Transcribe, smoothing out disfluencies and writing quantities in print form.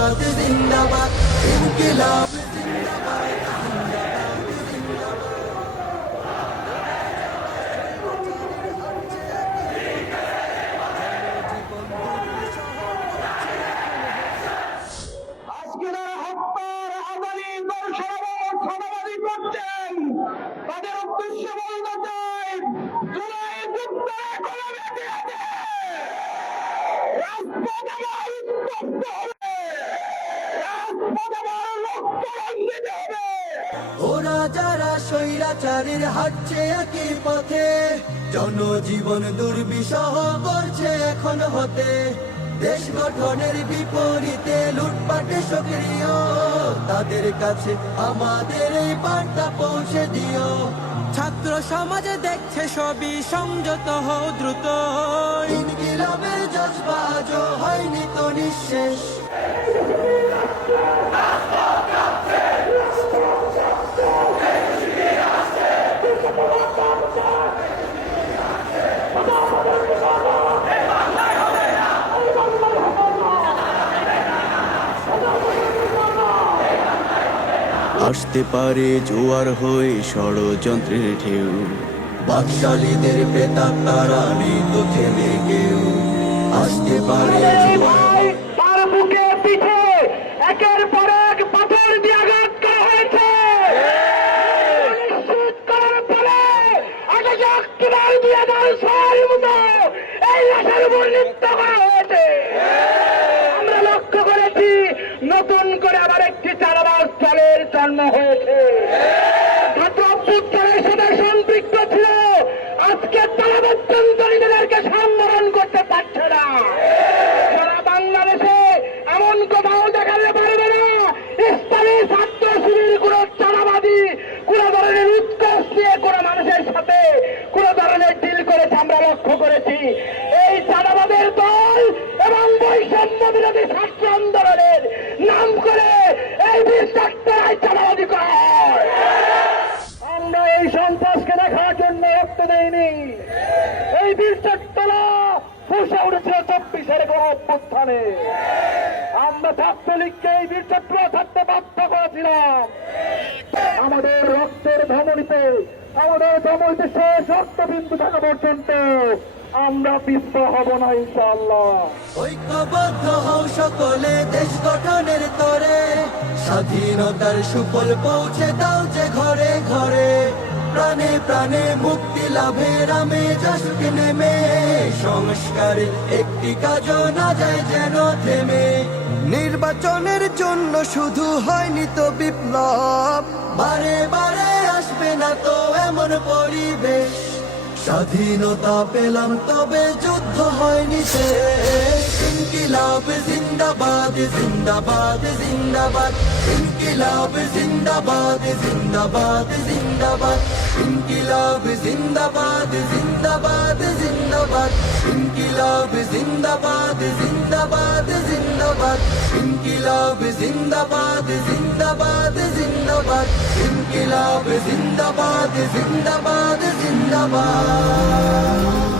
জিন্দাবাদ জিন্দাবাদ ইনকিলাব আজকে যারা হত্যার আদানি চাঁদাবাজি করছেন তাদের উদ্দেশ্যে বলতে চাই জুলাই যুদ্ধে কোনো বেঁচে আছে রাজপথ আবার উত্তপ্ত হবে, রাজপথ আবার রক্তরঞ্জিত হবে। ওরা যারা স্বৈরাচারীর হাঁটছে একই পথে জনজীবন দুর্বিষহ করছে এখন হতে দেশ গঠনের বিপরীতে লুটপাটে সক্রিয় তাদের কাছে আমাদের এই বার্তা পৌঁছে দিও ছাত্র সমাজে দেখছে সবই সংযত হও দ্রুত ইনকিলাবের জজবা আজও হয়নি তো নিঃশেষ আসতে পারে জোয়ার হয়ে ষড়যন্ত্রের ঢেউ বাকশালীদের প্রেতাত্মারা তারা নেই তো থেমে কেউ আসতে পারে এই জোয়ার ভাই তার বুকে পিঠে একের পর এক পাথর দিয়ে আঘাত করা হয়েছে নিশ্চিত করার পরে আকাশে অক্টোবর 2006 মতো এই লাশের উপর নৃত্য করা হয়েছে। আমরা লক্ষ্য করেছি নতুন করে আবার একটি চাঁদাবাজ দলের জন্ম হয়েছে। ছাত্র অভ্যুত্থানের সাথে সম্পৃক্ত ছিল, আজকে তারা অভ্যন্তরীণদেরকে সম্বরণ করতে পারছে না। সারা বাংলাদেশে এমন কোথাও দেখাতে পারবে না ইসলামী ছাত্র শিবির কোন চাঁদাবাদী কোন ধরনের উৎকর্ষ নিয়ে কোন মানুষের সাথে কোন ধরনের ডিল করেছে আমরা লক্ষ্য করেছি। এই চাঁদাবাদের দল এবং বৈষম্য বিরোধী ছাত্র আন্দোলনের নাম করে এই বীর ছাত্ররাই চাঁদাবাজি করা হয়। আমরা এই সন্ত্রাসকে দেখার জন্য রক্ত দেইনি। এই বীর ছাত্ররা ফুসে উঠেছিল 24-এর গণ অভ্যুত্থানে। আমরা ছাত্রলীগকে এই বীর ছাত্র থাকতে বাধ্য করেছিলাম। আমাদের রক্তের ধমনীতে আমাদের ধমনীতে শেষ রক্তবিন্দু থাকা পর্যন্ত আমরা পিছপা হব না ইনশাআল্লাহ। ঐক্যবদ্ধ হও সকলে দেশ গঠনের তরে স্বাধীনতার সুফল পৌঁছে দাও যে ঘরে ঘরে প্রাণে প্রাণে মুক্তি লাভের আমেজ আসুক নেমে সংস্কারে একটি কাজও না যায় যেন থেমে নির্বাচনের জন্য শুধু হয়নি তো বিপ্লব বারে বারে আসবে না তো এমন পরিবেশ স্বাধীনতা পেলাম তবে যুদ্ধ হয়নি শেষ ইনকিলাব জিন্দাবাদ জিন্দাবাদ জিন্দাবাদ ইনকিলাব জিন্দাবাদ জিন্দাবাদ জিন্দাবাদ ইনকিলাব জিন্দাবাদ জিন্দাবাদ জিন্দাবাদ ইনকিলাব জিন্দাবাদ জিন্দাবাদ জিন্দাবাদ ইনকিলাব জিন্দাবাদ জিন্দাবাদ জিন্দাবাদ ইনকিলাব জিন্দাবাদ জিন্দাবাদ জিন্দাবাদ